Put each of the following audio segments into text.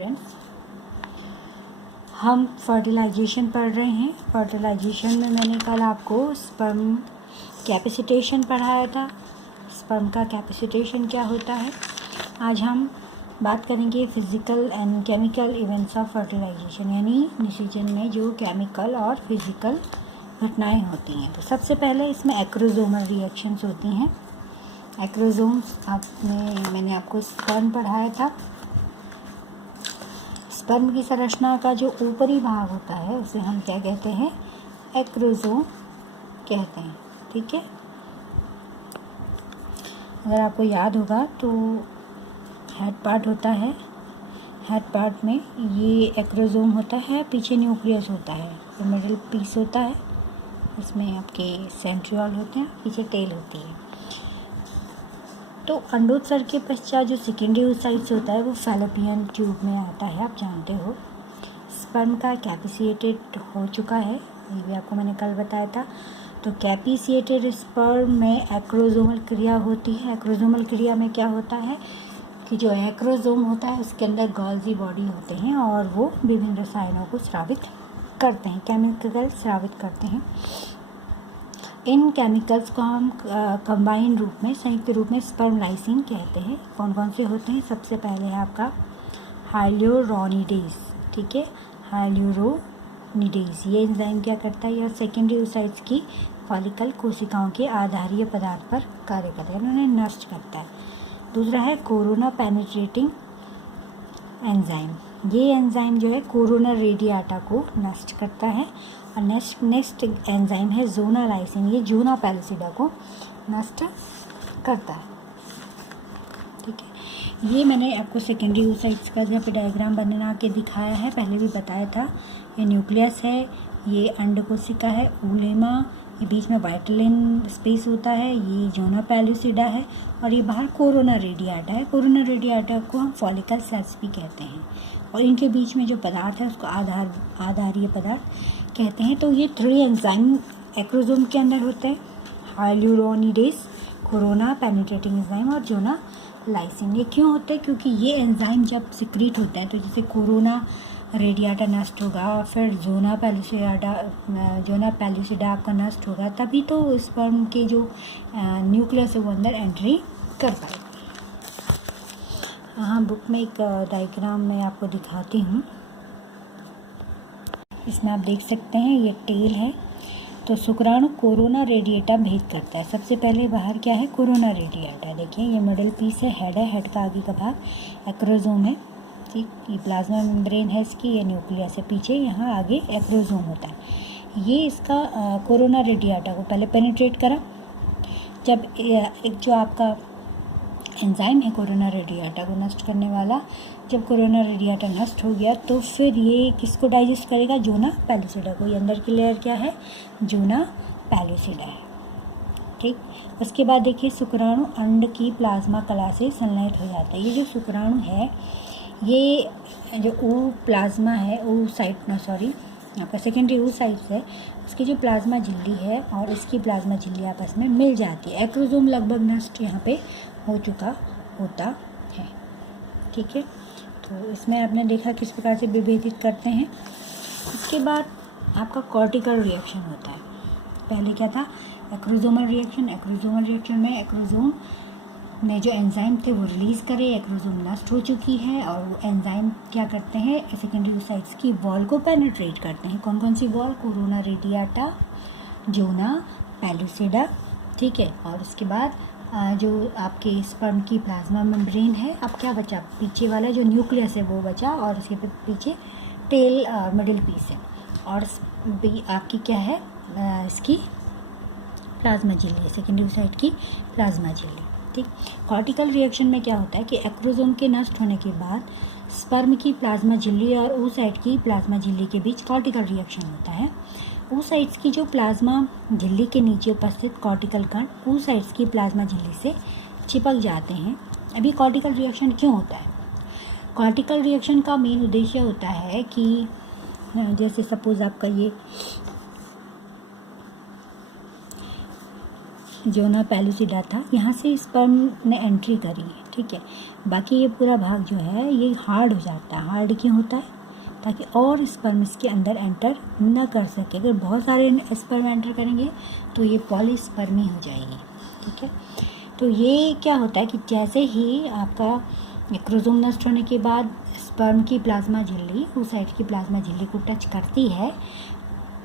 Friends, हम fertilisation पढ़ रहे हैं। फर्टिलाइजेशन में मैंने कल आपको स्पर्म कैपेसिटेशन पढ़ाया था। स्पर्म का कैपेसिटेशन क्या होता है। आज हम बात करेंगे physical and chemical events of fertilization, यानी निषेचन में जो केमिकल और फिज़िकल घटनाएं होती हैं। तो सबसे पहले इसमें एक्रोसोमल रिएक्शंस होती हैं। एक्रोसोम्स मैंने आपको स्पर्म पढ़ाया था। स्पर्म की संरचना का जो ऊपरी भाग होता है उसे हम क्या कहते हैं, एक्रोसोम कहते हैं। ठीक है, अगर आपको याद होगा तो हेड पार्ट होता है, हेड पार्ट में ये एक्रोसोम होता है, पीछे न्यूक्लियस होता है, तो मिडिल पीस होता है, इसमें आपके सेंट्रियोल होते हैं, पीछे टेल होती है। तो अंडोत्सर्ग के पश्चात जो सेकेंडरी oocytes होता है वो फैलोपियन ट्यूब में आता है, आप जानते हो। स्पर्म का कैपेसिएटेड हो चुका है, ये भी आपको मैंने कल बताया था। तो कैपेसिएटेड स्पर्म में एक्रोसोमल क्रिया होती है। एक्रोसोमल क्रिया में क्या होता है कि जो एक्रोसोम होता है उसके अंदर गॉल्जी बॉडी होते हैं और वो विभिन्न रसायनों को स्रावित करते हैं, केमिकल स्रावित करते हैं। इन केमिकल्स को हम कंबाइंड रूप में, संयुक्त रूप में स्पर्म लाइसिन कहते हैं। कौन कौन से होते हैं, सबसे पहले है आपका हाइल्यूरोनिडेज। ठीक है, हाइल्यूरोनिडेज ये एंजाइम क्या करता है, यह सेकेंडरी oocytes की फॉलिकल कोशिकाओं के आधारीय पदार्थ पर कार्य करता है, इन्होंने नष्ट करता है। दूसरा है कोरोना पेनिट्रेटिंग एंजाइम। ये एंजाइम जो है कोरोना रेडियाटा को नष्ट करता है। और नेक्स्ट एंजाइम है जोना लाइसिन, ये जोना पैलिसिडा को नष्ट करता है। ठीक है, ये मैंने आपको सेकेंडरी oocytes का जहाँ पे डायग्राम बना के दिखाया है, पहले भी बताया था। ये न्यूक्लियस है, ये अंडकोशिका है, ऊलेमा, ये बीच में वाइटलिन स्पेस होता है, ये जोना पैलिसिडा है, और ये बाहर कोरोना रेडियाटा है। कोरोना रेडियाटा को हम फॉलिकल सेल्स भी कहते हैं, और इनके बीच में जो पदार्थ है उसको आधारीय पदार्थ कहते हैं। तो ये 3 एंजाइम एक्रोसोम के अंदर होते हैं, हाइल्यूरोनिडेज, कोरोना पेनिट्रेटिंग एंजाइम और जोना लाइसिन। ये क्यों होते हैं, क्योंकि ये एंजाइम जब सिक्रीट होता है तो जैसे कोरोना रेडियाटा नष्ट होगा, फिर जोना पैलिसिडा आपका नष्ट होगा, तभी तो स्पर्म के जो न्यूक्लियस है वो अंदर एंट्री कर पाएगा। हाँ, बुक में एक डायग्राम मैं आपको दिखाती हूँ। इसमें आप देख सकते हैं ये टेल है। तो शुक्राणु कोरोना रेडिएटा भेद करता है। सबसे पहले बाहर क्या है, कोरोना रेडिएटा। देखिए ये मिडिल पीस है, हेड का आगे का भाग एक्रोसोम है। ठीक, ये प्लाज्मा मेम्ब्रेन है इसकी, ये न्यूक्लियस है पीछे, यहाँ आगे एक्रोसोम होता है। ये इसका कोरोना रेडिएटा को पहले पेनिट्रेट करा। जब एक जो आपका एंजाइम है कोरोना रेडिएटा को नष्ट करने वाला, जब कोरोना रेडिएटा नष्ट हो गया तो फिर ये किसको डाइजेस्ट करेगा, जोना पैलिसिडा को। ये अंदर की लेयर क्या है, जोना पैलिसिडा है। ठीक, उसके बाद देखिए शुक्राणु अंड की प्लाज्मा कला से संलयित हो जाता है। ये जो शुक्राणु है, ये जो प्लाज्मा है, आपका सेकेंडरी oocytes है, उसकी जो प्लाज्मा झिल्ली है और इसकी प्लाज्मा झिल्ली आपस में मिल जाती है। एक्रोसोम लगभग नष्ट यहाँ पे हो चुका होता है। ठीक है, तो इसमें आपने देखा किस प्रकार से विभेदित करते हैं। इसके बाद आपका कॉर्टिकल रिएक्शन होता है। पहले क्या था, एक्रोसोमल रिएक्शन। एक्रोसोमल रिएक्शन में एक्रोसोम में जो एंजाइम थे वो रिलीज़ करे, एक्रोसोम नष्ट हो चुकी है, और वो एंजाइम क्या करते हैं, सेकेंडरी oocytes की वॉल को पेनिट्रेट करते हैं। कौन कौन सी वॉल, कोरोना रेडिएटा, जोना पैलिसिडा। ठीक है, और उसके बाद जो आपके स्पर्म की प्लाज्मा मेम्ब्रेन है, अब क्या बचा, पीछे वाला जो न्यूक्लियस है वो बचा, और उसके पीछे टेल मिडिल पीस है, और आपकी क्या है, इसकी प्लाज्मा झिल्ली, सेकेंडरी oocyte की प्लाज्मा झिल्ली। ठीक, कॉर्टिकल रिएक्शन में क्या होता है कि एक्रोसोम के नष्ट होने के बाद स्पर्म की प्लाज्मा झिल्ली और oocyte की प्लाज्मा झिल्ली के बीच कॉर्टिकल रिएक्शन होता है। oocytes की जो प्लाज्मा झिल्ली के नीचे उपस्थित कॉर्टिकल कण oocytes की प्लाज्मा झिल्ली से चिपक जाते हैं। अभी कॉर्टिकल रिएक्शन क्यों होता है, कॉर्टिकल रिएक्शन का मेन उद्देश्य होता है कि जैसे सपोज आपका ये जोना पैलिसिडा था, यहाँ से स्पर्म ने एंट्री करी है। ठीक है। बाकी ये पूरा भाग जो है ये हार्ड हो जाता है। हार्ड क्यों होता है? ताकि और स्पर्म इसके अंदर एंटर न कर सके। अगर बहुत सारे स्पर्म एंटर करेंगे तो ये पॉलीस्पर्मी हो जाएगी, ठीक है। तो ये क्या होता है कि जैसे ही आपका क्रोमोसोम नष्ट होने के बाद स्पर्म की प्लाज्मा झिल्ली oocytes की प्लाज्मा झिल्ली को टच करती है,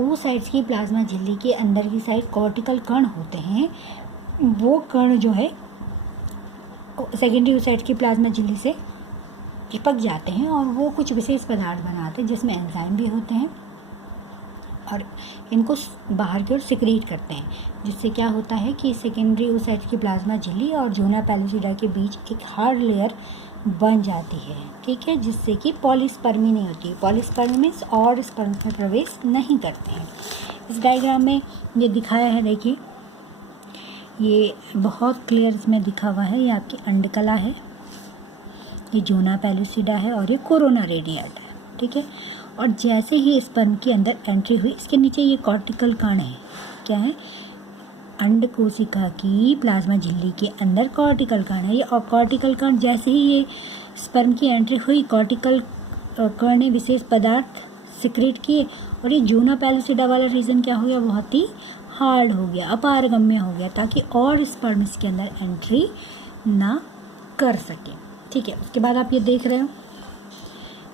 oocytes की प्लाज्मा झिल्ली के अंदर की साइड कॉर्टिकल कण होते हैं, वो कण जो है सेकेंडरी oocytes की प्लाज्मा झिल्ली से चिपक जाते हैं और वो कुछ विशेष पदार्थ बनाते हैं जिसमें एंजाइम भी होते हैं और इनको बाहर की ओर सिक्रीट करते हैं, जिससे क्या होता है कि सेकेंडरी oocytes की प्लाज्मा झिल्ली और ज़ोना पैलिसिडा के बीच एक हार्ड लेयर बन जाती है, ठीक है, जिससे कि पॉलीस्पर्मी नहीं होती। पॉलीस्पर्मी मीन्स और स्पर्म में प्रवेश नहीं करते हैं। इस डायग्राम में ये दिखाया है, देखिए ये बहुत क्लियर इसमें दिखा हुआ है। ये आपकी अंडकला है, ये ज़ोना पैलिसिडा है और ये कोरोना रेडिएटा है, ठीक है। और जैसे ही स्पर्म के अंदर एंट्री हुई, इसके नीचे ये कॉर्टिकल कण है, क्या है? अंड कोशिका की प्लाज्मा झिल्ली के अंदर कॉर्टिकल कण है ये। और कॉर्टिकल कण जैसे ही ये स्पर्म की एंट्री हुई, कॉर्टिकल कण ने विशेष पदार्थ सिक्रेट किए और ये ज़ोना पैलिसिडा वाला रीजन क्या हो गया? बहुत ही हार्ड हो गया, अपारगम्य हो गया, ताकि और स्पर्म इसके अंदर एंट्री ना कर सके, ठीक है। उसके बाद आप ये देख रहे हो,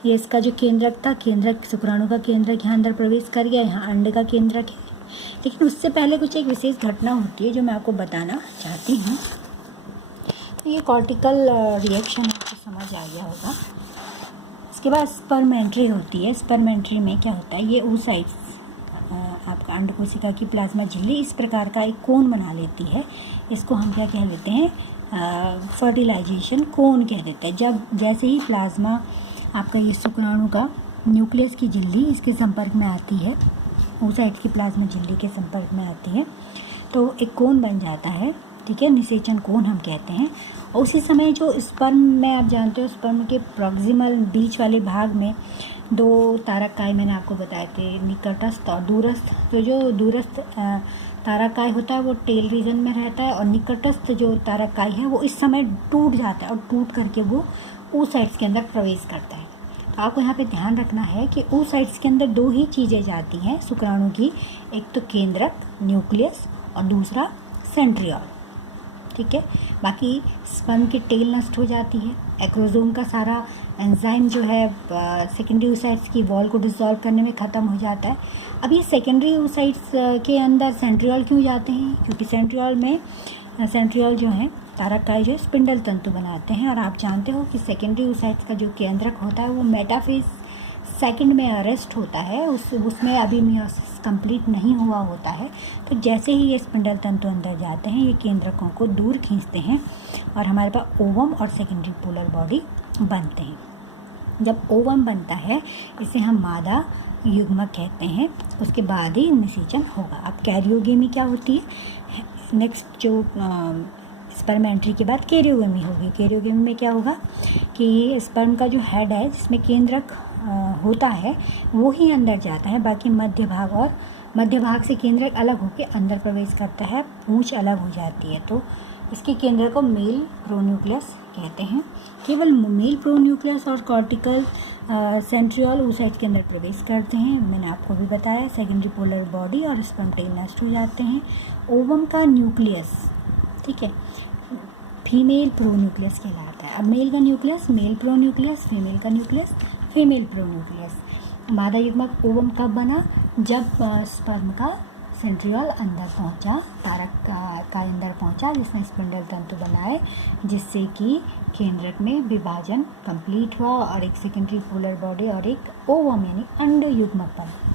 ये इसका जो केंद्रक था, केंद्रक शुक्राणु का केंद्रक यहाँ अंदर प्रवेश कर गया, यहाँ अंड का केंद्रक है। लेकिन उससे पहले कुछ एक विशेष घटना होती है जो मैं आपको बताना चाहती हूँ। तो ये कॉर्टिकल रिएक्शन आपको समझ आ गया होगा। इसके बाद स्पर्म एंट्री होती है। स्पर्म एंट्री में क्या होता है? ये oocytes आपका अंड कोशिका की प्लाज्मा झिल्ली इस प्रकार का एक कोन बना लेती है। इसको हम क्या कह लेते हैं? फर्टिलाइजेशन कोन कह देते हैं। जब जैसे ही प्लाज्मा आपका ये शुक्राणु का न्यूक्लियस की झिल्ली इसके संपर्क में आती है, oocytes की प्लाज्मा झिल्ली के संपर्क में आती है, तो एक कोन बन जाता है, ठीक है, निषेचन कोन हम कहते हैं। और उसी समय जो स्पर्म में आप जानते हो, स्पर्म के प्रॉक्सिमल बीच वाले भाग में दो तारकाय मैंने आपको बताए थे, निकटस्थ और दूरस्थ। तो जो दूरस्थ तारकाय होता है वो टेल रीजन में रहता है और निकटस्थ जो तारकाय है वो इस समय टूट जाता है और टूट करके वो oocytes के अंदर प्रवेश करता है। तो आपको यहाँ पे ध्यान रखना है कि oocytes के अंदर दो ही चीज़ें जाती हैं शुक्राणु की, एक तो केंद्रक न्यूक्लियस और दूसरा सेंट्रियोल, ठीक है। बाकी स्पर्म की टेल नष्ट हो जाती है, एक्रोसोम का सारा एंजाइम जो है सेकेंडरी oocytes की वॉल को डिसॉल्व करने में ख़त्म हो जाता है। अब ये सेकेंडरी oocytes के अंदर सेंट्रियोल क्यों जाते हैं? क्योंकि सेंट्रियोल जो है तारकाय जो स्पिंडल तंतु बनाते हैं और आप जानते हो कि सेकेंडरी oocytes का जो केंद्रक होता है वो मेटाफेज सेकंड में अरेस्ट होता है, उसमें अभी मियोसिस कंप्लीट नहीं हुआ होता है। तो जैसे ही ये स्पिंडल तंतु अंदर जाते हैं, ये केंद्रकों को दूर खींचते हैं और हमारे पास ओवम और सेकेंडरी पोलर बॉडी बनते हैं। जब ओवम बनता है, इसे हम मादा युग्मक कहते हैं, उसके बाद ही निषेचन होगा। अब कैरियोगेमी क्या होती है? नेक्स्ट जो स्पर्म एंट्री के बाद कैरियोगेमी होगी। कैरियोगेमी में क्या होगा कि स्पर्म का जो हेड है जिसमें केंद्रक होता है वो ही अंदर जाता है, बाकी मध्य भाग से केंद्रक अलग होकर अंदर प्रवेश करता है, पूंछ अलग हो जाती है। तो इसके केंद्र को मेल प्रोन्यूक्लियस कहते हैं। केवल मेल प्रोन्यूक्लियस और कॉर्टिकल सेंट्रियोल oocytes के अंदर प्रवेश करते हैं। मैंने आपको भी बताया सेकेंडरी पोलर बॉडी और स्पर्म टेल नष्ट हो जाते हैं। ओवम का न्यूक्लियस, ठीक है, फीमेल प्रोन्यूक्लियस कहलाता है। अब मेल का न्यूक्लियस मेल प्रोन्यूक्लियस, फीमेल का न्यूक्लियस फीमेल प्रोन्यूक्लियस। मादा युग्मक ओवम कब बना? जब स्पर्म का सेंट्रियोल अंदर पहुंचा, तारक का अंदर पहुंचा, जिसने स्पिंडल तंतु बनाए, जिससे कि केंद्रक में विभाजन कंप्लीट हुआ और एक सेकेंडरी पोलर बॉडी और एक ओवम यानी अंड युग्मक बना।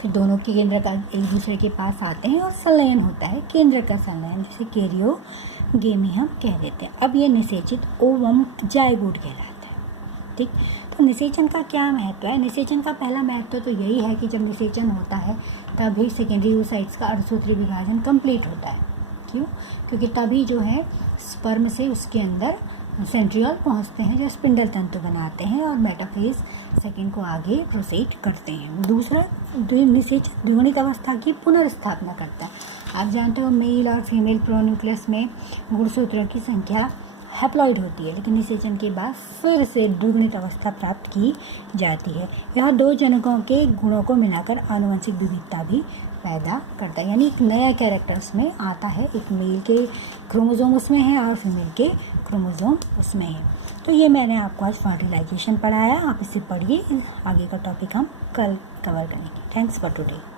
फिर दोनों के केंद्रक एक दूसरे के पास आते हैं और संलयन होता है, केंद्र का संलयन, जिसे कैरियोगेमी हम कह देते हैं। अब ये निषेचित ओवम जायगोट कहलाता है, ठीक। तो निषेचन का क्या महत्व है? निषेचन का पहला महत्व तो यही है कि जब निषेचन होता है तभी सेकेंडरी oocytes का अर्धसूत्री विभाजन कंप्लीट होता है। क्यों? क्योंकि तभी जो है स्पर्म से उसके अंदर सेंट्रियोल पहुंचते हैं जो स्पिंडल तंतु बनाते हैं और मेटाफेज सेकेंड को आगे प्रोसीड करते हैं। दूसरा, निषेचन द्विगुणित अवस्था की पुनर्स्थापना करता है। आप जानते हो मेल और फीमेल प्रोन्यूक्लियस में गुणसूत्रों की संख्या हैप्लॉइड होती है, लेकिन निषेचन के बाद फिर से द्विगुणित अवस्था प्राप्त की जाती है। यह दो जनकों के गुणों को मिलाकर आनुवंशिक विविधता भी पैदा करता है, यानी एक नया कैरेक्टर उसमें आता है, एक मेल के क्रोमोसोम उसमें है और फीमेल के क्रोमोसोम उसमें है। तो ये मैंने आपको आज फर्टिलाइजेशन पढ़ाया, आप इसे पढ़िए, आगे का टॉपिक हम कल कवर करेंगे। Thanks for today.